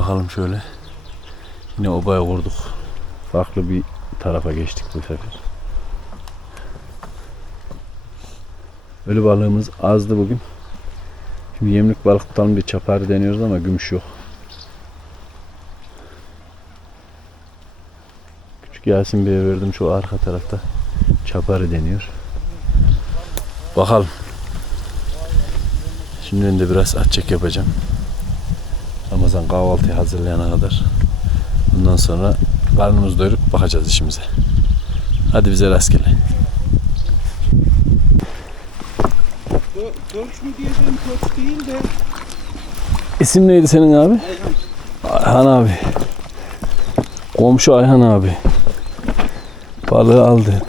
bakalım şöyle. Yine obaya vurduk. Farklı bir tarafa geçtik bu sefer. Ölü balığımız azdı bugün. Şimdi yemlik balık tutalım bir çapar deniyoruz ama gümüş yok. Küçük Yasin Bey'e verdim şu arka tarafta. Çaparı deniyor. Bakalım. Şimdi ben de biraz at çek yapacağım. Ramazan kahvaltıyı hazırlayana kadar. Bundan sonra karnımızı doyurup bakacağız işimize. Hadi bize rastgele. Görç mü diyeceğim, görç değil de. İsim neydi senin abi? Ayhan abi. Komşu Ayhan abi. Balığı aldı.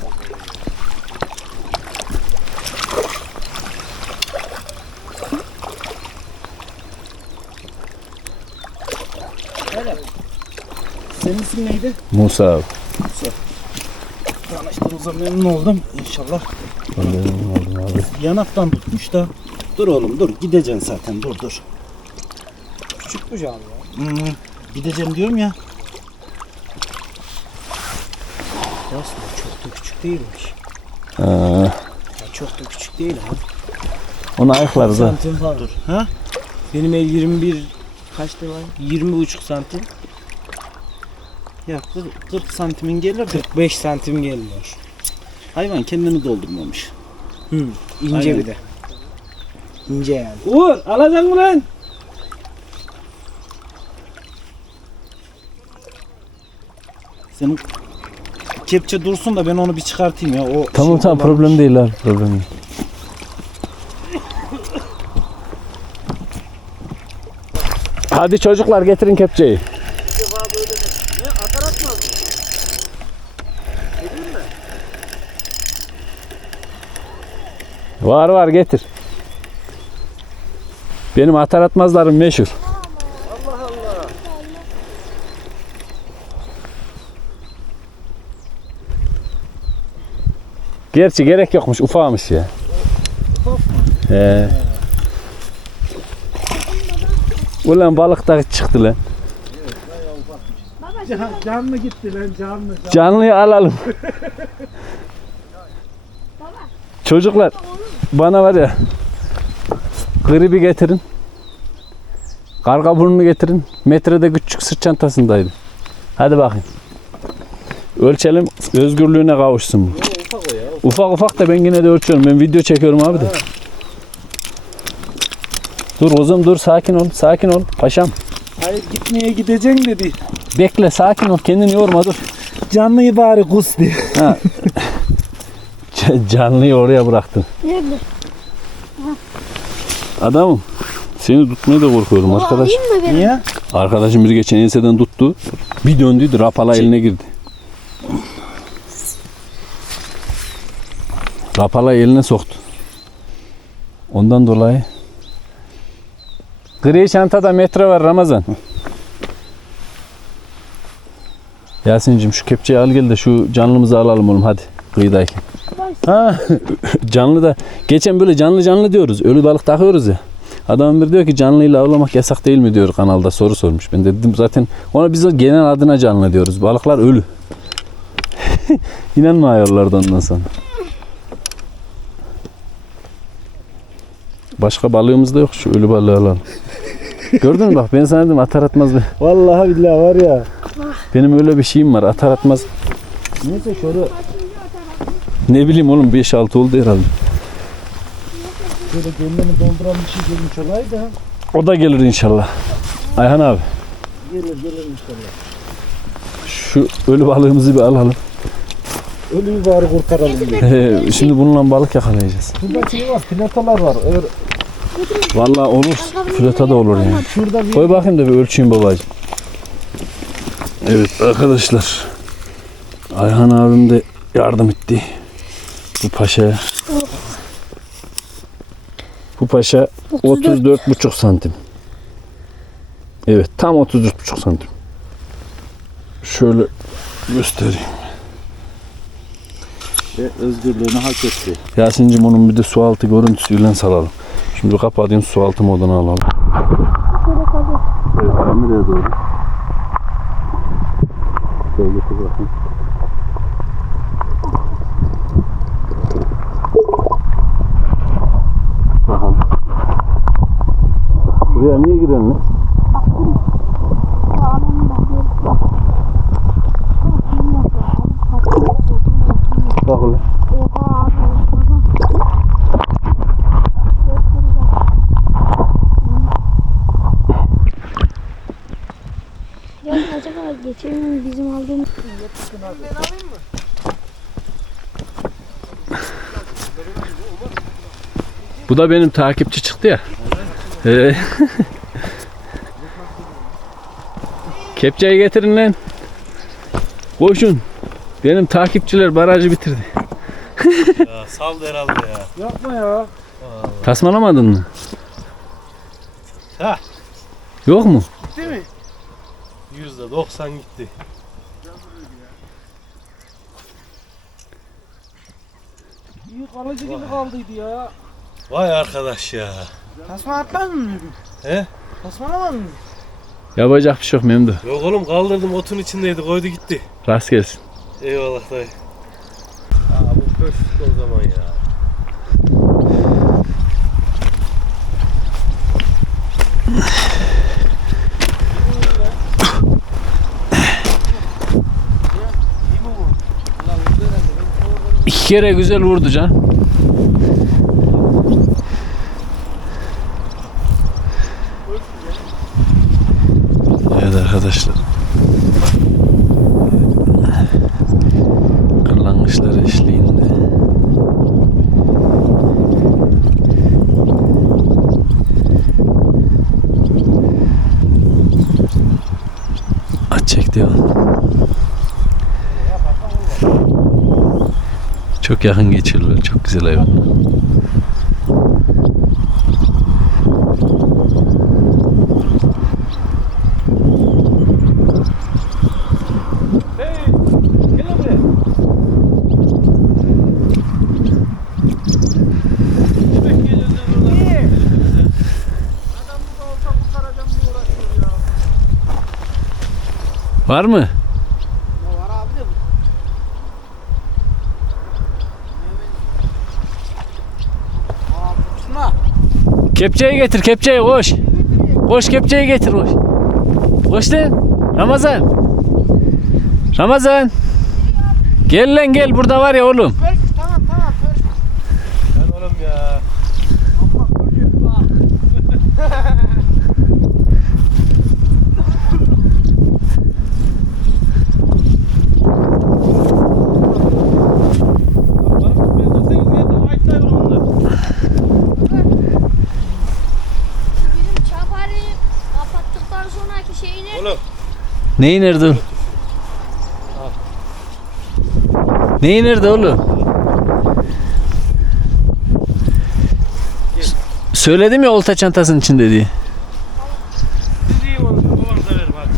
Senin isim neydi? Musa abi. Tanıştığımıza memnun oldum. İnşallah. Ben de memnun oldum abi. Yanaktan tutmuş da. Dur oğlum dur. Gideceksin zaten. Dur dur. Küçük bu canlı ya. Hmm, gideceğim diyorum ya. Aslında çok da küçük değilmiş. Ha, Ya çok da küçük değil ha. onu ayıklarız ha. Santim falan. Dur. Ha? Benim el 21 kaçtı lan? 20 buçuk santim. Ya 40, 40 santimin gelir de 45 santim gelmiyor. hayvan kendini doldurmamış. Hı, ince Aynen. bir de. İnce yani. Uğur alacaksın mı lan? Senin kepçe dursun da ben onu bir çıkartayım ya. O Tamam şey tamam olan- problem değil abi problem değil. Hadi çocuklar getirin kepçeyi. Var var getir. Benim atar atmazlarım meşhur. Gerçi gerek yokmuş ufakmış ya. He. Ulan balık da çıktı lan. Can- Canlı gitti lan canlı. Canlıyı alalım. Çocuklar bana var ya gribi getirin. Karga burnunu getirin. Metrede küçük sırt çantasındaydı. Hadi bakayım. Ölçelim özgürlüğüne kavuşsun bu. Ufak ufak da ben yine de ölçüyorum. Ben video çekiyorum abi de. Dur kuzum dur sakin ol. Sakin ol paşam. Hayır gitmeye gideceksin dedi. Bekle sakin ol kendini yorma dur. Canlıyı bari kus diye. Canlıyı oraya bıraktın. Nerede? Adamım seni tutmaya da korkuyorum arkadaş. Alayım mı beni? Niye? Arkadaşım biri geçen enseden tuttu. Bir döndüydü rapala eline girdi. Rapala eline soktu. Ondan dolayı. Gri çantada metre var Ramazan. Yasin'cim şu kepçeyi al gel de şu canlımızı alalım oğlum hadi kıyıdayken. Ha canlı da geçen böyle canlı canlı diyoruz. Ölü balık takıyoruz ya. Adam bir diyor ki canlıyla avlamak yasak değil mi diyor kanalda soru sormuş. Ben de dedim zaten ona biz o genel adına canlı diyoruz. Balıklar ölü. İnanmıyorlardı ondan sonra. Başka balığımız da yok. Şu ölü balığı alalım. Gördün mü bak ben sana dedim atar atmaz. be. Vallahi billahi var ya. Benim öyle bir şeyim var atar atmaz. Neyse şöyle Ne bileyim oğlum 5-6 oldu herhalde. şöyle gönlünü dolduran bir şey gelmiş olaydı. O da gelir inşallah. Ayhan abi Gelir gelir inşallah. şu ölü balığımızı bir alalım. Ölüyü bari kurtaralım diye. Ee, Şimdi bununla balık yakalayacağız. Şurada şey var, platolar var. Eğer Vallahi olur. Flota da olur yani. şurada bir Koy bakayım da bir ölçeyim babacığım. Evet arkadaşlar. Ayhan abim de yardım etti. Bu paşaya. Bu paşa 34,5 santim. Evet tam 34,5 santim. Şöyle göstereyim. Ve özgürlüğünü hak etti. Yasin'cim onun bir de su altı görüntüsüyle salalım. Şimdi kapatayım su altı modunu alalım. Evet, nereye doğru? Şöyle getir Buraya niye girelim lan? Bak ulan. Acaba geçen gün bizim aldığımız Bu da benim takipçi çıktı ya. Ee, Kepçeyi getirin lan. Koşun. Benim takipçiler barajı bitirdi. Ya sal herhalde ya. Yapma ya. Tasmalamadın mı? Ha. Yok mu? Yüzde doksan gitti. İyi kalıcı gibi kaldıydı ya. Vay arkadaş ya. Tasma atmadın mı? He? Tasmalamadın mı? Yapacak bir şey yok Memdu. Yok oğlum kaldırdım otun içindeydi koydu gitti. Rast gelsin. Eyvallah dayı. Aa bu köşk o zaman ya. İki kere güzel vurdu can. Evet arkadaşlar. Kırlangıçlar eşliğinde. Aç çekti ya. Çok yakın geçiyorlar. Çok güzel hayvan. Var mı? Kepçeyi getir, kepçeyi koş. Koş kepçeyi getir koş. Koş lan. Ramazan. Ramazan. Gel lan gel burada var ya oğlum. Tamam tamam. Ben oğlum ya. bizim çapari kapattıktan sonraki şeyini Oğlum Neyi nerede? Neyi nerede oğlum? Söyledim ya olta çantasının içinde diye. siz iyi olun. Babanıza verim hadi.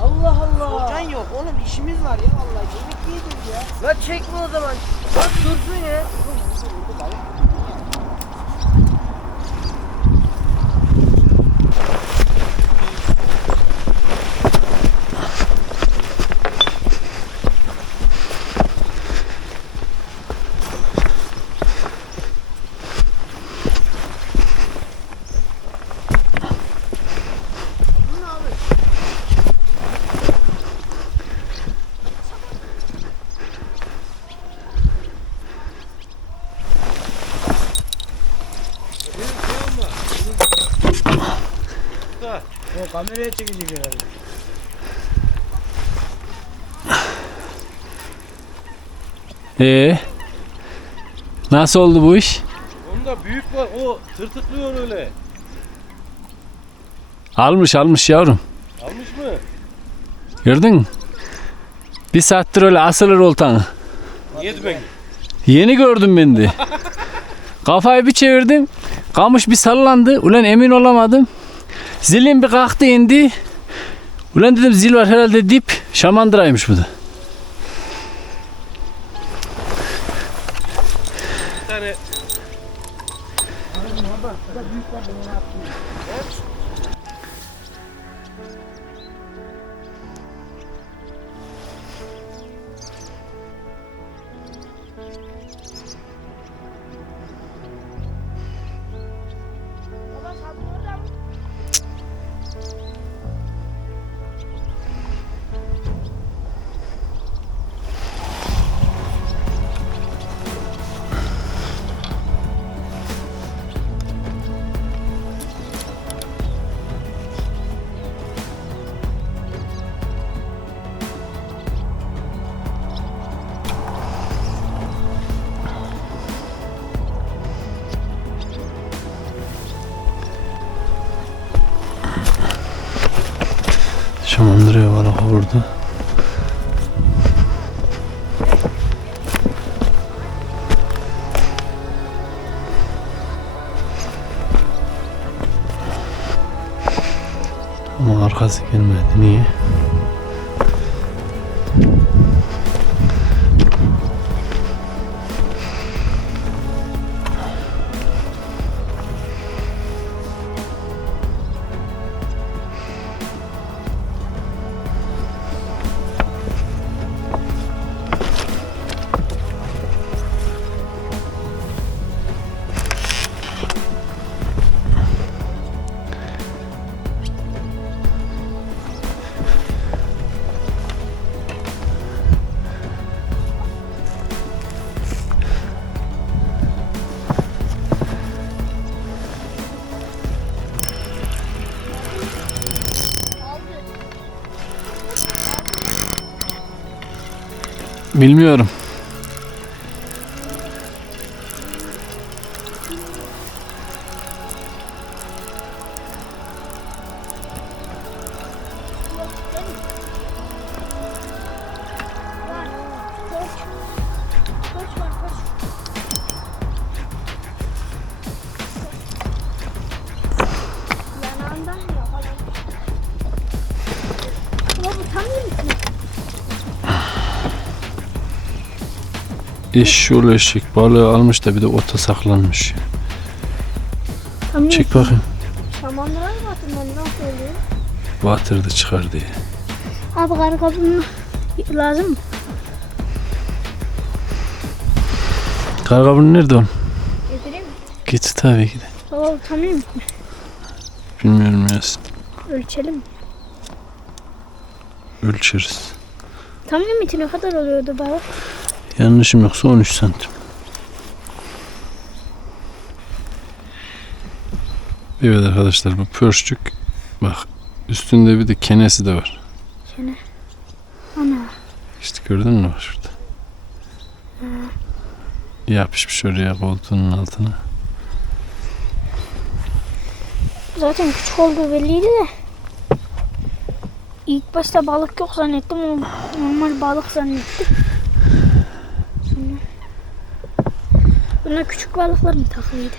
Allah Allah. Can yok oğlum işimiz var ya vallahi yemek yiyeceğiz ya. La çekme o zaman. Bak dursun ya. Kameraya çekecek herhalde. Ee, nasıl oldu bu iş? Onda büyük var. O tırtıklıyor öyle. Almış almış yavrum. Almış mı? Gördün mü? Bir saattir öyle asılır oltanı. Yedi ben. Yeni gördüm ben de. Kafayı bir çevirdim. Kamış bir sallandı. Ulan emin olamadım. Zilin bir kalktı indi. Ulan dedim zil var herhalde dip. Şamandıraymış bu da. Arkası gelmedi. Niye? Bilmiyorum. Eşşoğlu eşek balığı almış da bir de ota saklanmış. Tam Çek bakayım. Samandıra mı attın ben nasıl oluyor? Batırdı çıkar diye. Abi karı kabını lazım mı? Kargabın nerede oğlum? Getireyim mi? Git tabii ki de. Baba tanıyor musun? Bilmiyorum Yasin. Ölçelim? Ölçeriz. Tanıyor musun ne kadar oluyordu baba? Yanlışım yoksa 13 santim. Evet arkadaşlar bu pörşçük. Bak üstünde bir de kenesi de var. Ana. İşte gördün mü şurada. Yapışmış oraya koltuğunun altına. Zaten küçük olduğu belliydi de. İlk başta balık yok zannettim. O normal balık zannettim. Sonra- Buna küçük balıklar mı takılıydı?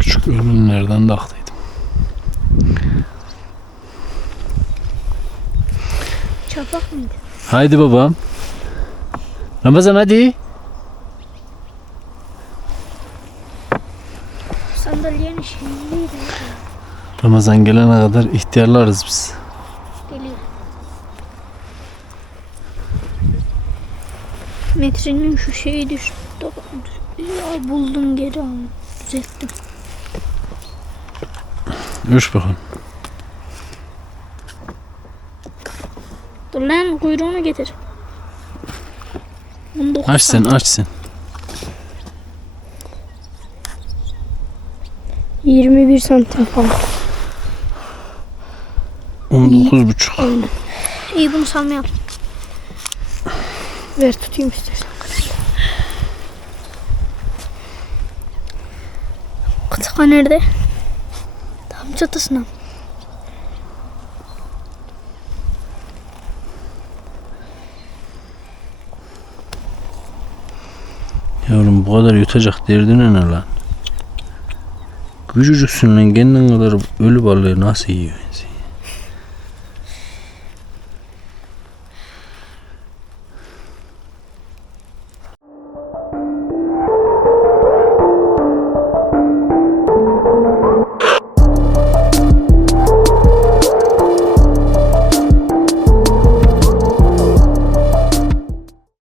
Küçük ölümlerden de aklıydım. Çapak mıydı? Haydi babam. Ramazan hadi. Sandalyenin şeyiydi. Ramazan gelene kadar ihtiyarlarız biz. Metrenin şu şeyi düştü. Ya buldum geri aldım. Düzelttim. Üç bakalım. Dur lan kuyruğunu getir. 19 Aç sen aç sen. 21 santim falan. 19,5. İyi bunu salmayalım. Ver tutayım istersen. Kıtıka nerede? Tam çatısına. Yavrum bu kadar yutacak derdine ne lan? Küçücüksün lan kendin kadar ölü balığı nasıl yiyorsun sen?